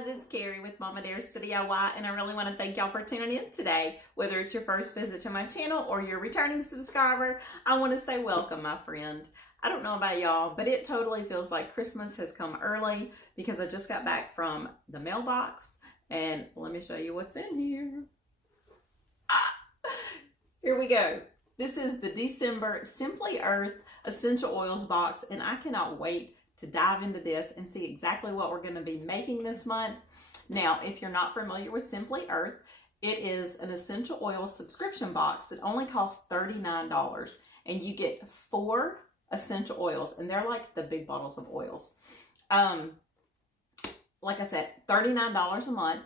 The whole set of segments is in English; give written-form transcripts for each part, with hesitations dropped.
guys, it's Carrie with Mama Dares to DIY, and I really want to thank y'all for tuning in today. Whether it's your first visit to my channel or you're a returning subscriber, I want to say welcome, my friend. I don't know about y'all, but it totally feels like Christmas has come early because I just got back from the mailbox, and let me show you what's in here. Here we go. This is the December Simply Earth Essential Oils box, and I cannot wait to dive into this and see exactly what we're going to be making this month. Now, if you're not familiar with Simply Earth, it is an essential oil subscription box that only costs $39, and you get 4 essential oils, and they're like the big bottles of oils. Like I said, $39 a month.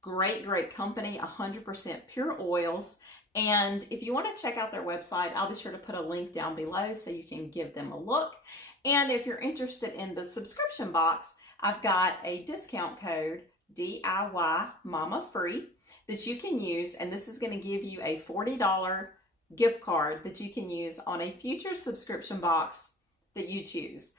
Great company, 100% pure oils. And if you want to check out their website, I'll be sure to put a link down below so you can give them a look. And if you're interested in the subscription box, I've got a discount code, DIY Mama Free, that you can use. And this is going to give you a $40 gift card that you can use on a future subscription box that you choose.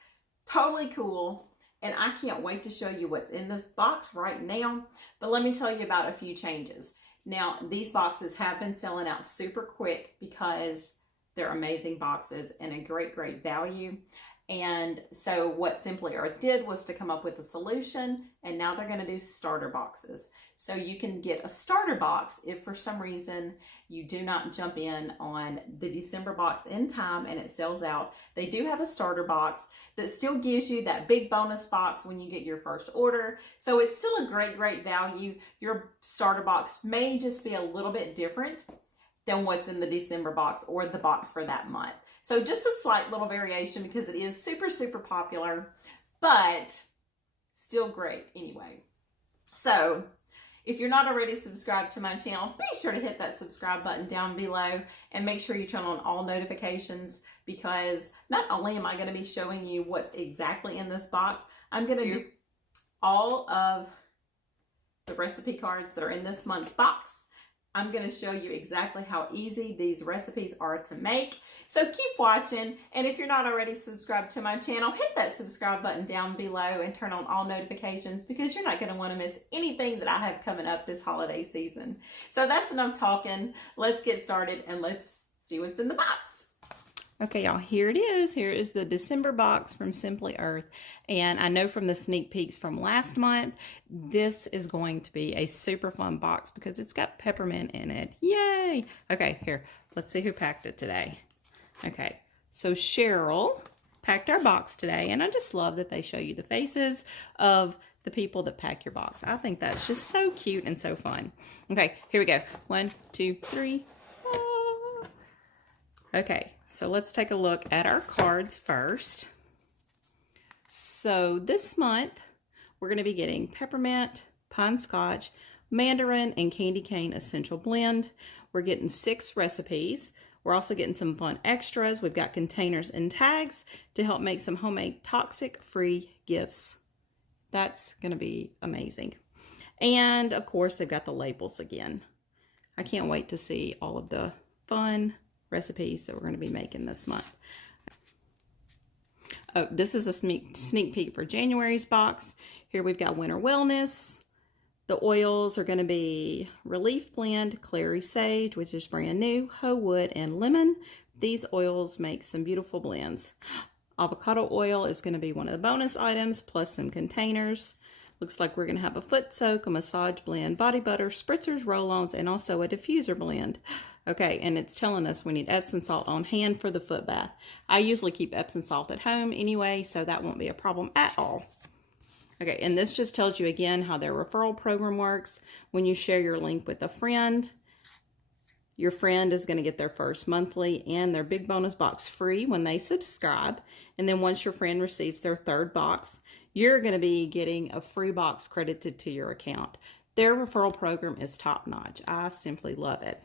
Totally cool. And I can't wait to show you what's in this box right now. But let me tell you about a few changes. Now, these boxes have been selling out super quick because they're amazing boxes and a great value. And so what Simply Earth did was to come up with a solution, and now they're going to do starter boxes. So you can get a starter box if for some reason you do not jump in on the December box in time and it sells out. They do have a starter box that still gives you that big bonus box when you get your first order. So it's still a great value. Your starter box may just be a little bit different than what's in the December box or the box for that month. So just a slight little variation because it is super popular, but still great anyway. So if you're not already subscribed to my channel, be sure to hit that subscribe button down below and make sure you turn on all notifications, because not only am I going to be showing you what's exactly in this box, I'm going to do all of the recipe cards that are in this month's box. I'm going to show you exactly how easy these recipes are to make. So keep watching, and if you're not already subscribed to my channel, hit that subscribe button down below and turn on all notifications, because you're not going to want to miss anything that I have coming up this holiday season. So that's enough talking. Let's get started and let's see what's in the box. Okay, y'all, here it is. Here is the December box from Simply Earth. And I know from the sneak peeks from last month, this is going to be a super fun box because it's got peppermint in it. Yay! Okay, here, let's see who packed it today. Okay, so Cheryl packed our box today, and I just love that they show you the faces of the people that pack your box. I think that's just so cute and so fun. Okay, here we go. 1, 2, 3. Okay, so let's take a look at our cards first. So this month, we're going to be getting Peppermint, Pine Scotch, Mandarin, and Candy Cane Essential Blend. We're getting 6 recipes. We're also getting some fun extras. We've got containers and tags to help make some homemade toxic-free gifts. That's going to be amazing. And, of course, they've got the labels again. I can't wait to see all of the fun recipes that we're going to be making this month. Oh, this is a sneak peek for January's box. Here we've got Winter Wellness. The oils are going to be Relief Blend, Clary Sage, which is brand new, Hoe Wood, and Lemon. These oils make some beautiful blends. Avocado oil is going to be one of the bonus items, plus some containers. Looks like we're going to have a foot soak, a massage blend, body butter, spritzers, roll-ons, and also a diffuser blend. Okay, and it's telling us we need Epsom salt on hand for the foot bath. I usually keep Epsom salt at home anyway, so that won't be a problem at all. Okay, and this just tells you again how their referral program works. When you share your link with a friend, your friend is going to get their first monthly and their big bonus box free when they subscribe. And then once your friend receives their 3rd box, you're going to be getting a free box credited to your account. Their referral program is top notch. I simply love it.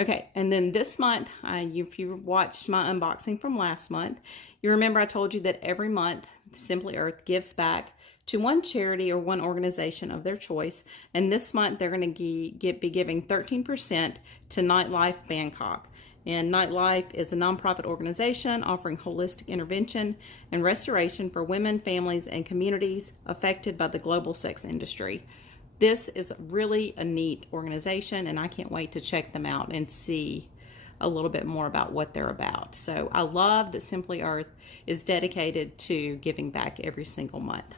Okay, and then this month, if you watched my unboxing from last month, you remember I told you that every month, Simply Earth gives back to one charity or one organization of their choice. And this month, they're going to be giving 13% to Nightlife Bangkok. And Nightlife is a nonprofit organization offering holistic intervention and restoration for women, families, and communities affected by the global sex industry. This is really a neat organization, and I can't wait to check them out and see a little bit more about what they're about. So I love that Simply Earth is dedicated to giving back every single month.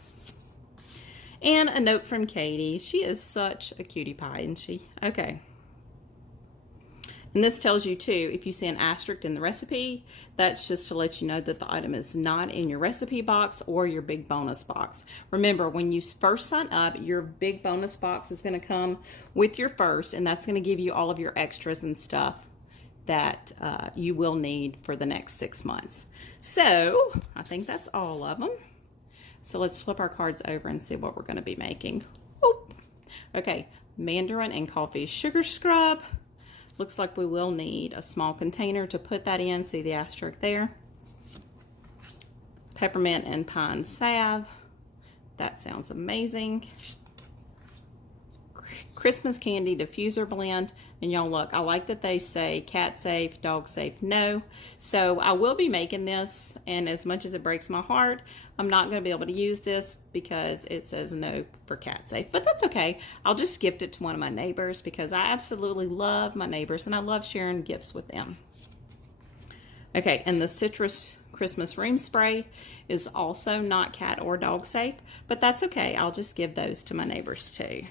And a note from Katie. She is such a cutie pie, isn't she? Okay. And this tells you too, if you see an asterisk in the recipe, that's just to let you know that the item is not in your recipe box or your big bonus box. Remember, when you first sign up, your big bonus box is going to come with your first, and that's going to give you all of your extras and stuff that you will need for the next 6 months. So I think that's all of them. So let's flip our cards over and see what we're going to be making. Oop. Okay, Mandarin and coffee sugar scrub. Looks like we will need a small container to put that in. See the asterisk there. Peppermint and pine salve. That sounds amazing. Christmas candy diffuser blend. And y'all look, I like that they say cat safe, dog safe, no. So I will be making this, and as much as it breaks my heart, I'm not going to be able to use this because it says no for cat safe. But that's okay. I'll just gift it to one of my neighbors because I absolutely love my neighbors and I love sharing gifts with them. Okay, and the citrus Christmas room spray is also not cat or dog safe, but that's okay. I'll just give those to my neighbors too.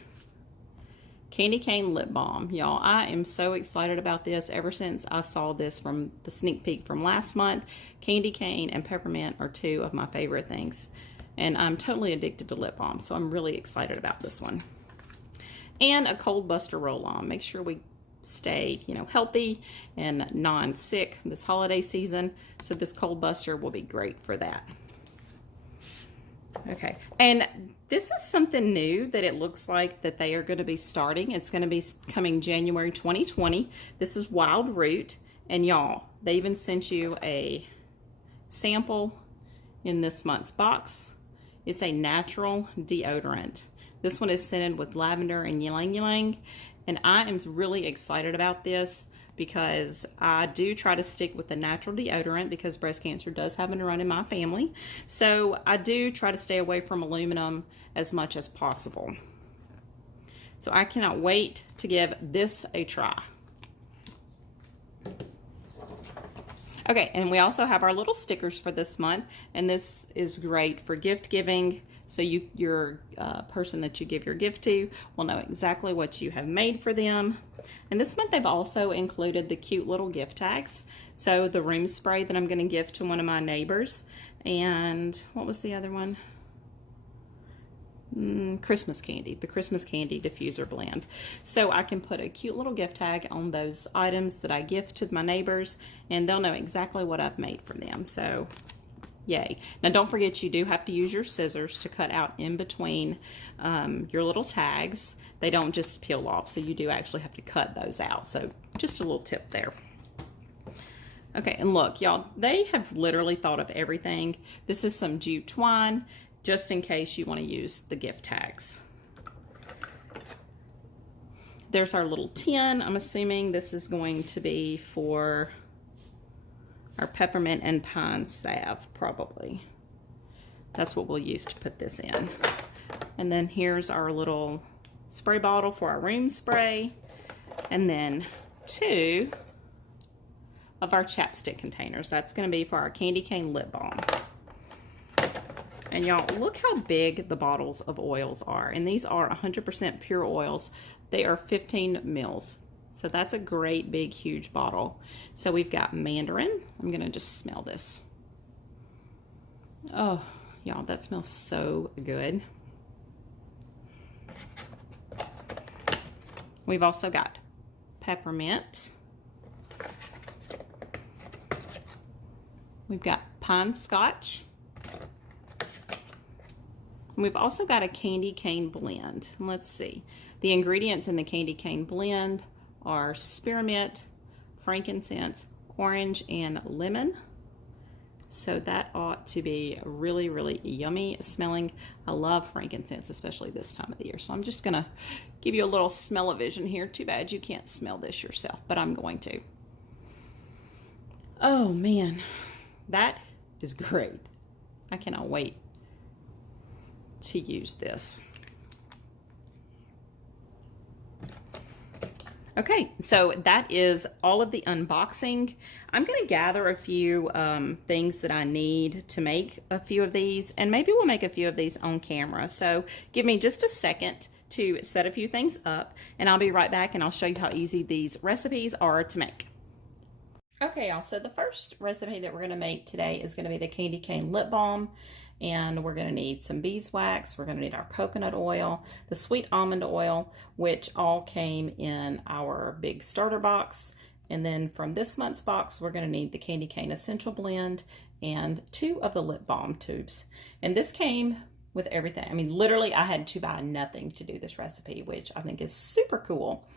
Candy cane lip balm. Y'all, I am so excited about this ever since I saw this from the sneak peek from last month. Candy cane and peppermint are two of my favorite things. And I'm totally addicted to lip balm, so I'm really excited about this one. And a cold buster roll-on. Make sure we stay, healthy and non-sick this holiday season. So this cold buster will be great for that. Okay, and this is something new that it looks like that they are going to be starting. It's going to be coming January 2020. This is Wild Root, and y'all, they even sent you a sample in this month's box. It's a natural deodorant. This one is scented with lavender and ylang ylang, and I am really excited about this because I do try to stick with the natural deodorant because breast cancer does happen to run in my family. So I do try to stay away from aluminum as much as possible. So I cannot wait to give this a try. Okay, and we also have our little stickers for this month, and this is great for gift giving. So your person that you give your gift to will know exactly what you have made for them. And this month they've also included the cute little gift tags. So the room spray that I'm going to give to one of my neighbors. And what was the other one? Christmas candy, the Christmas candy diffuser blend. So I can put a cute little gift tag on those items that I gift to my neighbors, and they'll know exactly what I've made for them. So yay. Now don't forget, you do have to use your scissors to cut out in between your little tags. They don't just peel off, so you do actually have to cut those out. So just a little tip there. Okay, and look, y'all, they have literally thought of everything. This is some jute twine, just in case you want to use the gift tags. There's our little tin. I'm assuming this is going to be for our peppermint and pine salve, probably. That's what we'll use to put this in. And then here's our little spray bottle for our room spray. And then 2 of our chapstick containers. That's going to be for our candy cane lip balm. And y'all, look how big the bottles of oils are. And these are 100% pure oils. They are 15 mils. So that's a great big huge bottle. So we've got Mandarin. I'm gonna just smell this. Oh, y'all, that smells so good. We've also got Peppermint. We've got Pine Scotch. And we've also got a candy cane blend. Let's see. The ingredients in the candy cane blend are spearmint, frankincense, orange, and lemon. So that ought to be really, really yummy smelling. I love frankincense, especially this time of the year. So I'm just gonna give you a little smell-o-vision here. Too bad you can't smell this yourself, but I'm going to. Oh man, that is great. I cannot wait to use this. Okay, so that is all of the unboxing. I'm going to gather a few things that I need to make a few of these, and maybe we'll make a few of these on camera. So give me just a second to set a few things up, and I'll be right back and I'll show you how easy these recipes are to make. Okay, y'all, so the first recipe that we're going to make today is going to be the candy cane lip balm. And we're going to need some beeswax, we're going to need our coconut oil, the sweet almond oil, which all came in our big starter box. And then from this month's box, we're going to need the candy cane essential blend and 2 of the lip balm tubes. And this came with everything. I mean, literally, I had to buy nothing to do this recipe, which I think is super cool.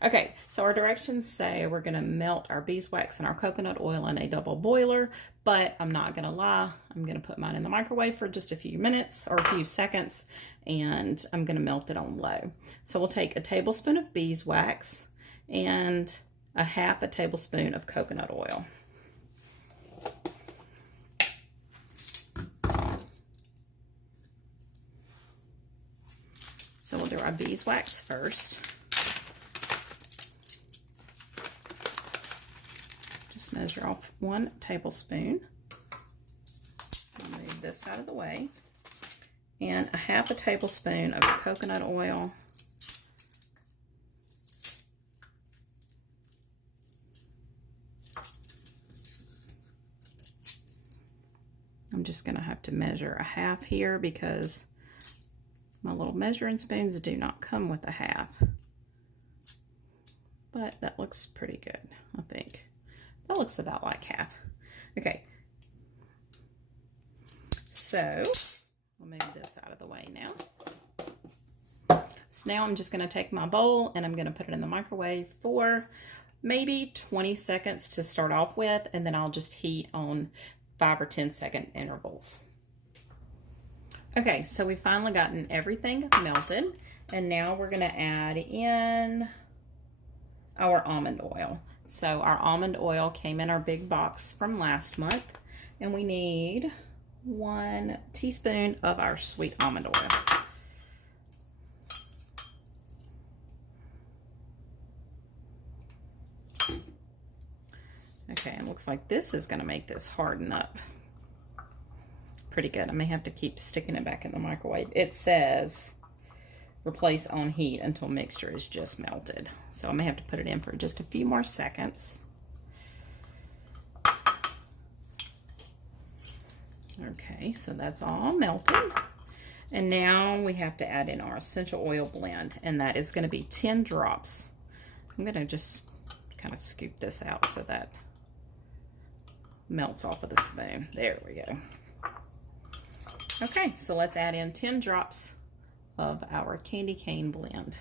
Okay, so our directions say we're going to melt our beeswax and our coconut oil in a double boiler, but I'm not going to lie, I'm going to put mine in the microwave for just a few minutes or a few seconds, and I'm going to melt it on low. So we'll take a tablespoon of beeswax and a half a tablespoon of coconut oil. So we'll do our beeswax first. Just measure off 1 tablespoon. I'll move this out of the way. And a half a tablespoon of coconut oil. I'm just going to have to measure a half here because my little measuring spoons do not come with a half. But that looks pretty good, I think. That looks about like half. Okay. So, we'll move this out of the way now. So now I'm just going to take my bowl and I'm going to put it in the microwave for maybe 20 seconds to start off with, and then I'll just heat on 5 or 10 second intervals. Okay, so we've finally gotten everything melted, and now we're going to add in our almond oil. So our almond oil came in our big box from last month, and we need 1 teaspoon of our sweet almond oil. Okay, it looks like this is going to make this harden up pretty good. I may have to keep sticking it back in the microwave. It says replace on heat until mixture is just melted. So I may have to put it in for just a few more seconds. Okay, so that's all melted. And now we have to add in our essential oil blend, and that is going to be 10 drops. I'm going to just kind of scoop this out so that melts off of the spoon. There we go. Okay, so let's add in 10 drops of our candy cane blend.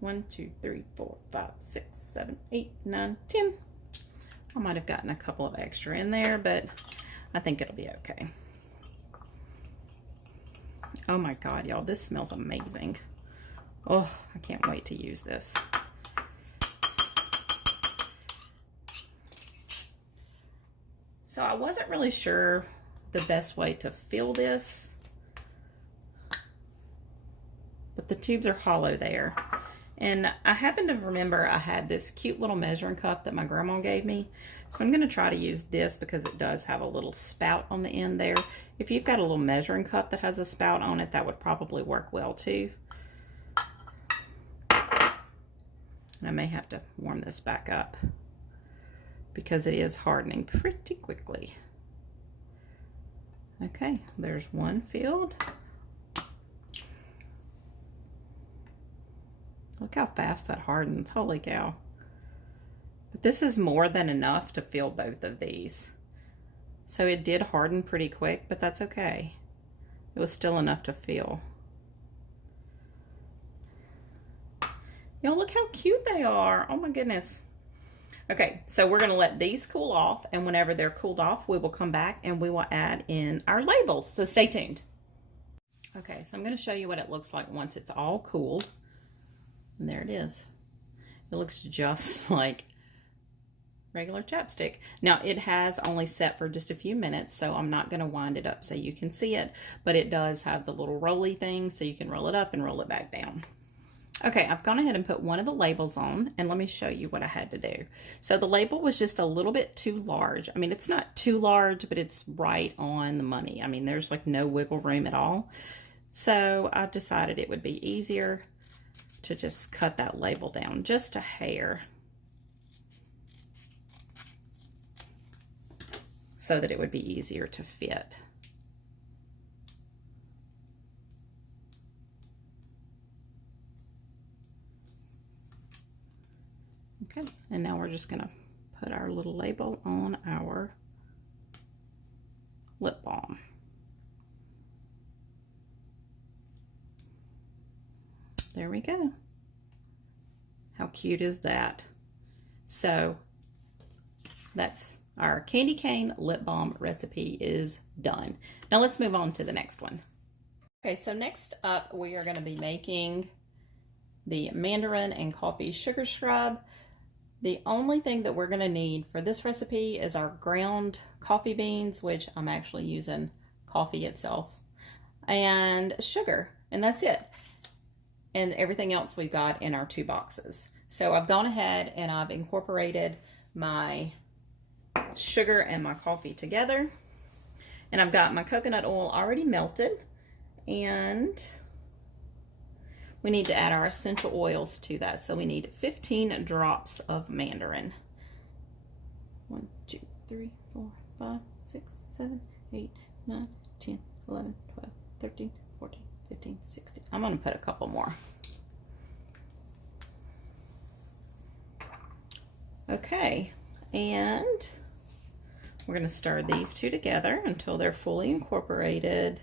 1, 2, 3, 4, 5, 6, 7, 8, 9, 10. I might have gotten a couple of extra in there, but I think it'll be okay. Oh my God, y'all, this smells amazing. Oh, I can't wait to use this. So I wasn't really sure the best way to fill this, but the tubes are hollow there. And I happen to remember I had this cute little measuring cup that my grandma gave me. So I'm going to try to use this because it does have a little spout on the end there. If you've got a little measuring cup that has a spout on it, that would probably work well too. I may have to warm this back up because it is hardening pretty quickly. Okay, there's one filled. Look how fast that hardens, holy cow. But this is more than enough to fill both of these. So it did harden pretty quick, but that's okay. It was still enough to fill. Y'all look how cute they are, oh my goodness. Okay, so we're gonna let these cool off, and whenever they're cooled off, we will come back and we will add in our labels, so stay tuned. Okay, so I'm gonna show you what it looks like once it's all cooled. And there it is. It looks just like regular chapstick. Now it has only set for just a few minutes, so I'm not going to wind it up so you can see it, but it does have the little rolly thing so you can roll it up and roll it back down. Okay, I've gone ahead and put one of the labels on, and let me show you what I had to do. So the label was just a little bit too large. I mean, it's not too large, but it's right on the money. I mean, there's like no wiggle room at all. So I decided it would be easier to just cut that label down just a hair so that it would be easier to fit. Okay, and now we're just going to put our little label on our lip balm. There we go. How cute is that? So that's our candy cane lip balm recipe is done. Now let's move on to the next one. Okay, so next up we are going to be making the Mandarin and coffee sugar scrub. The only thing that we're going to need for this recipe is our ground coffee beans, which I'm actually using coffee itself, and sugar, and that's it. And everything else we've got in our 2 boxes. So I've gone ahead and I've incorporated my sugar and my coffee together. And I've got my coconut oil already melted. And we need to add our essential oils to that. So we need 15 drops of Mandarin. 1, 2, 3, 4, 5, 6, 7, 8, 9, 10, 11, 12, 13, 14, 15, 16. I'm going to put a couple more. Okay, and we're going to stir these 2 together until they're fully incorporated.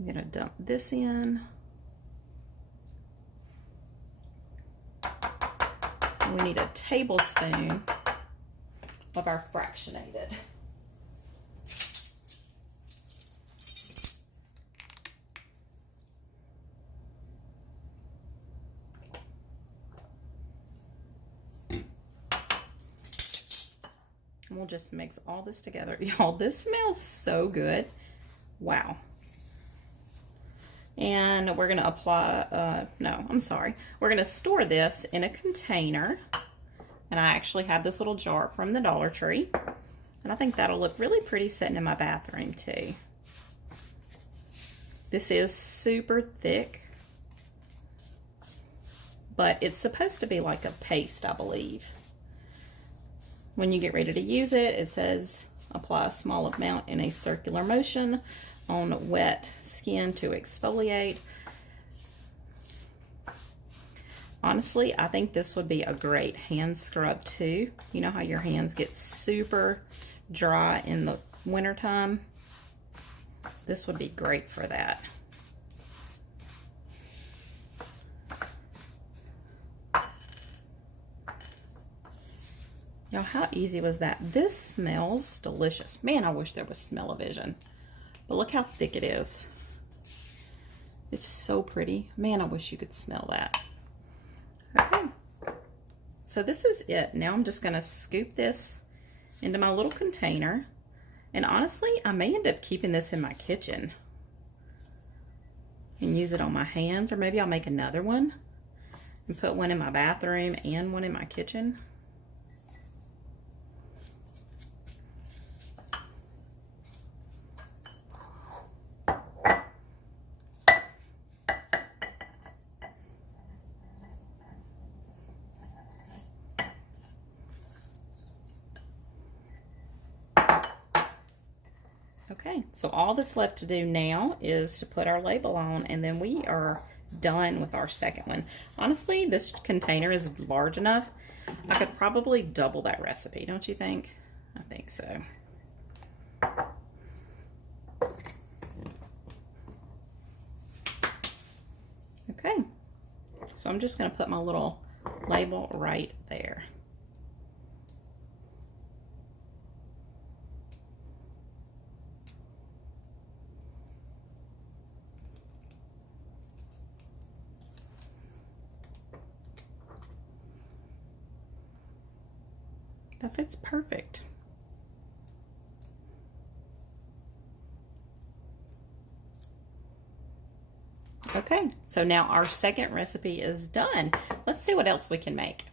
I'm going to dump this in. We need a tablespoon of our fractionated. And we'll just mix all this together. Y'all, this smells so good. Wow. And we're going to apply, we're going to store this in a container. And I actually have this little jar from the Dollar Tree. And I think that'll look really pretty sitting in my bathroom too. This is super thick, but it's supposed to be like a paste, I believe. When you get ready to use it, it says apply a small amount in a circular motion on wet skin to exfoliate. Honestly, I think this would be a great hand scrub too. You know how your hands get super dry in the wintertime? This would be great for that. Now, how easy was that? This smells delicious. Man, I wish there was smell-o-vision. But look how thick it is. It's so pretty. Man, I wish you could smell that. Okay. So this is it. Now I'm just going to scoop this into my little container. And honestly, I may end up keeping this in my kitchen and use it on my hands. Or maybe I'll make another one and put one in my bathroom and one in my kitchen. Okay, so all that's left to do now is to put our label on, and then we are done with our second one. Honestly, this container is large enough. I could probably double that recipe, don't you think? I think so. Okay, so I'm just going to put my little label right there. That fits perfect. Okay, so now our second recipe is done. Let's see what else we can make.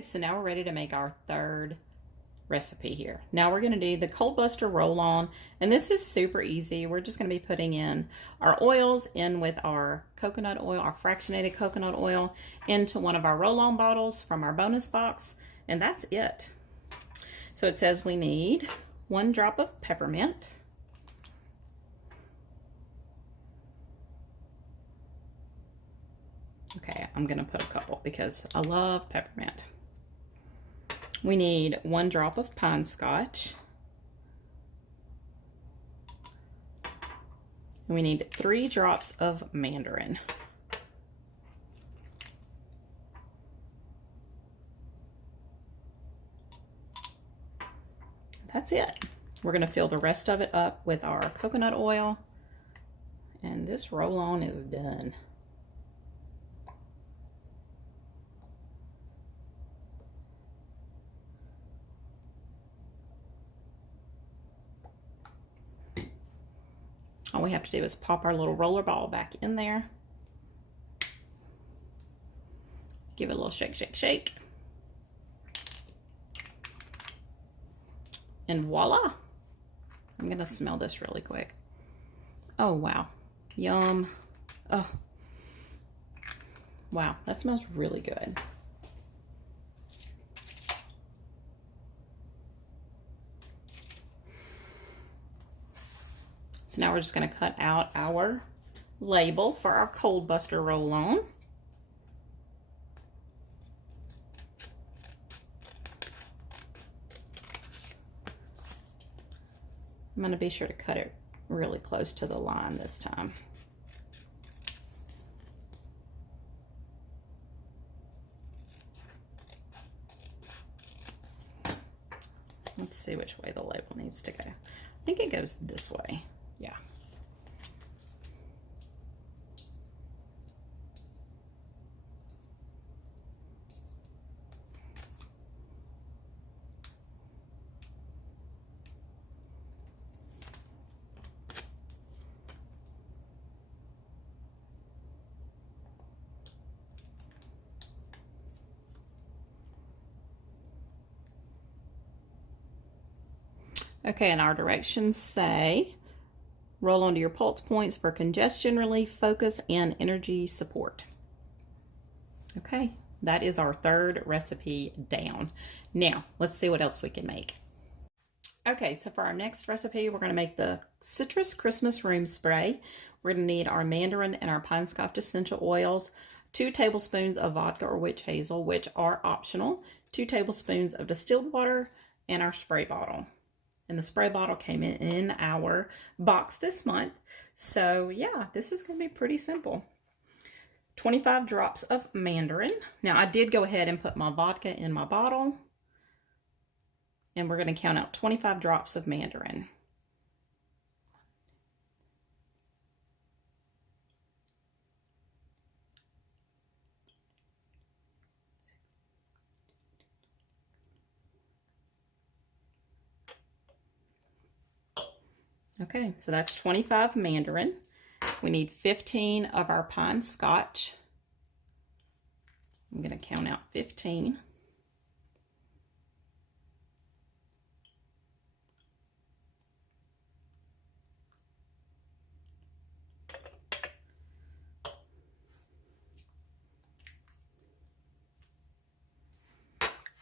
So now we're ready to make our third recipe here. Now we're going to do the Cold Buster roll-on, and this is super easy. We're just going to be putting in our oils in with our coconut oil, our fractionated coconut oil, into one of our roll-on bottles from our bonus box, and that's it. So it says we need 1 drop of peppermint, okay, I'm gonna put a couple because I love peppermint. We need 1 drop of pine scotch. And we need 3 drops of mandarin. That's it. We're gonna fill the rest of it up with our coconut oil, and this roll-on is done. All we have to do is pop our little roller ball back in there. Give it a little shake, shake, shake. And voila. I'm gonna smell this really quick. Oh, wow. Yum. Oh. Wow, that smells really good. So now we're just going to cut out our label for our Cold Buster roll-on. I'm going to be sure to cut it really close to the line this time. Let's see which way the label needs to go. I think it goes this way. Yeah. Okay, and our directions say, roll onto your pulse points for congestion relief, focus, and energy support. Okay, that is our third recipe down. Now, let's see what else we can make. Okay, so for our next recipe, we're going to make the Citrus Christmas Room Spray. We're going to need our mandarin and our pine scotch essential oils, 2 tablespoons of vodka or witch hazel, which are optional, 2 tablespoons of distilled water, and our spray bottle. And the spray bottle came in our box this month. So yeah, this is going to be pretty simple. 25 drops of mandarin. Now I did go ahead and put my vodka in my bottle. And we're going to count out 25 drops of mandarin. Okay, so that's 25 mandarin. We need 15 of our pine scotch. I'm going to count out 15.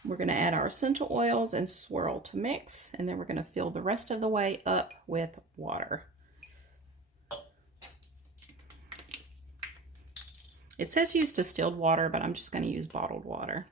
We're going to add our essential oils and swirl to mix, and then we're going to fill the rest of the way up with water. It says use distilled water, but I'm just going to use bottled water.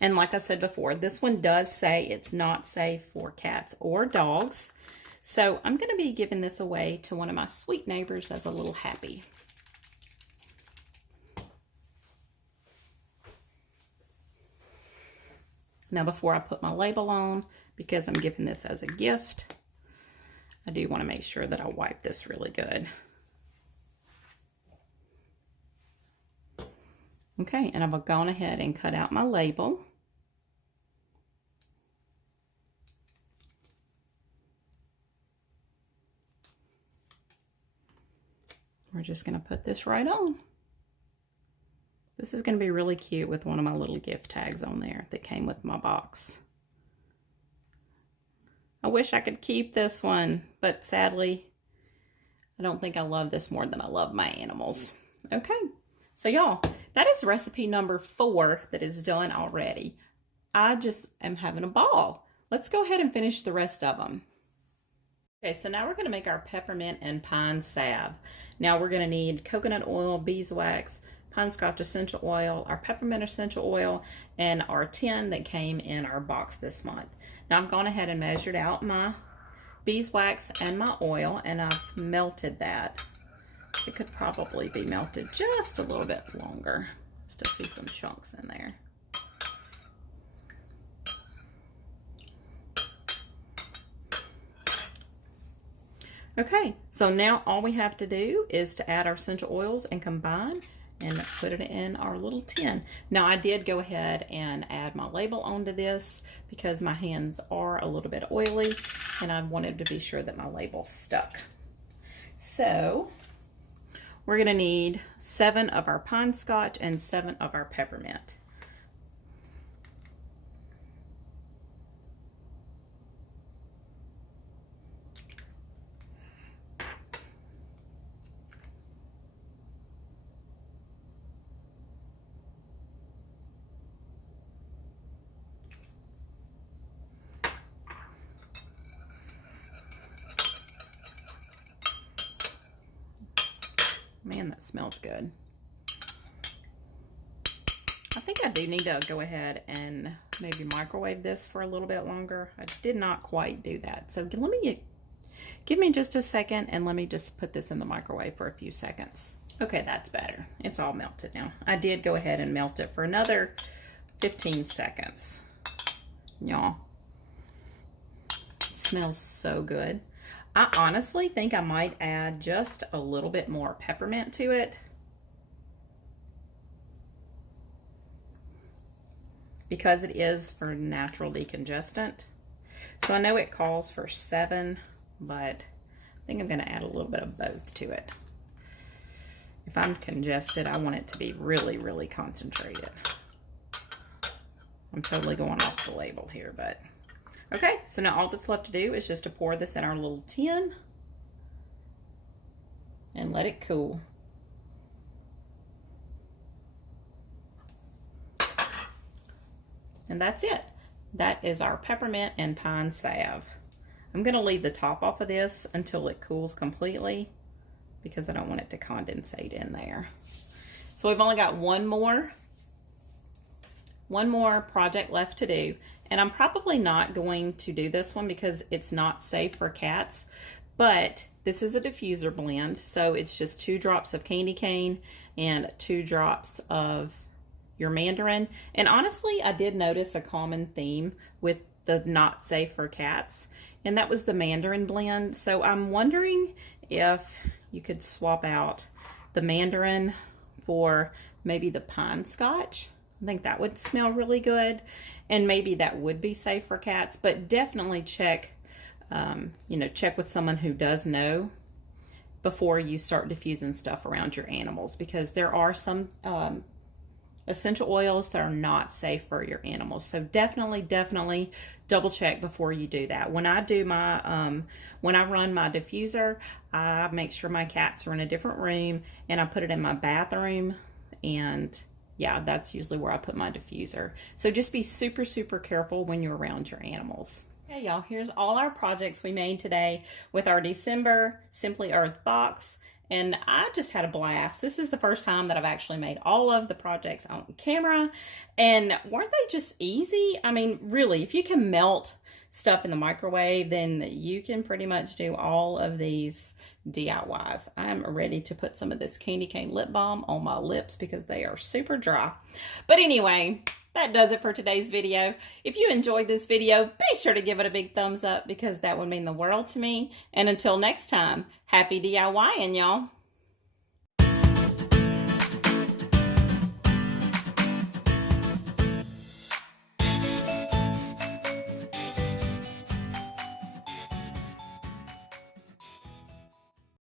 And like I said before, this one does say it's not safe for cats or dogs. So I'm going to be giving this away to one of my sweet neighbors as a little happy. Now before I put my label on, because I'm giving this as a gift, I do want to make sure that I wipe this really good. Okay, and I've gone ahead and cut out my label. We're just going to put this right on. This is going to be really cute with one of my little gift tags on there that came with my box. I wish I could keep this one, but sadly, I don't think I love this more than I love my animals. Okay, so y'all, that is recipe number 4 that is done already. I just am having a ball. Let's go ahead and finish the rest of them. Okay, so now we're going to make our peppermint and pine salve. Now we're going to need coconut oil, beeswax, pine scotch essential oil, our peppermint essential oil, and our tin that came in our box this month. Now I've gone ahead and measured out my beeswax and my oil, and I've melted that. It could probably be melted just a little bit longer. Still see some chunks in there. Okay, so now all we have to do is to add our essential oils and combine and put it in our little tin. Now I did go ahead and add my label onto this because my hands are a little bit oily and I wanted to be sure that my label stuck. So we're gonna need 7 of our pine scotch and 7 of our peppermint. Man, that smells good. I think I do need to go ahead and maybe microwave this for a little bit longer. I did not quite do that. So give me just a second and let me just put this in the microwave for a few seconds. Okay, that's better. It's all melted now. I did go ahead and melt it for another 15 seconds. Y'all, it smells so good. I honestly think I might add just a little bit more peppermint to it. Because it is for natural decongestant. So I know it calls for 7, but I think I'm going to add a little bit of both to it. If I'm congested, I want it to be really, really concentrated. I'm totally going off the label here, but... Okay, so now all that's left to do is just to pour this in our little tin and let it cool. And that's it. That is our peppermint and pine salve. I'm going to leave the top off of this until it cools completely because I don't want it to condensate in there. So we've only got one more project left to do. And I'm probably not going to do this one because it's not safe for cats, but this is a diffuser blend. So it's just 2 drops of candy cane and 2 drops of your Mandarin. And honestly, I did notice a common theme with the not safe for cats, and that was the Mandarin blend. So I'm wondering if you could swap out the Mandarin for maybe the pine scotch. I think that would smell really good, and maybe that would be safe for cats, but definitely check, check with someone who does know before you start diffusing stuff around your animals, because there are some essential oils that are not safe for your animals. So definitely double check before you do that. When I do my, when I run my diffuser, I make sure my cats are in a different room and I put it in my bathroom, and yeah, that's usually where I put my diffuser. So just be super, super careful when you're around your animals. Okay, y'all, here's all our projects we made today with our December Simply Earth box. And I just had a blast. This is the first time that I've actually made all of the projects on camera. And weren't they just easy? I mean, really, if you can melt stuff in the microwave, then you can pretty much do all of these DIYs. I'm ready to put some of this candy cane lip balm on my lips because they are super dry. But anyway, that does it for today's video. If you enjoyed this video, be sure to give it a big thumbs up because that would mean the world to me. And until next time, happy DIYing, y'all.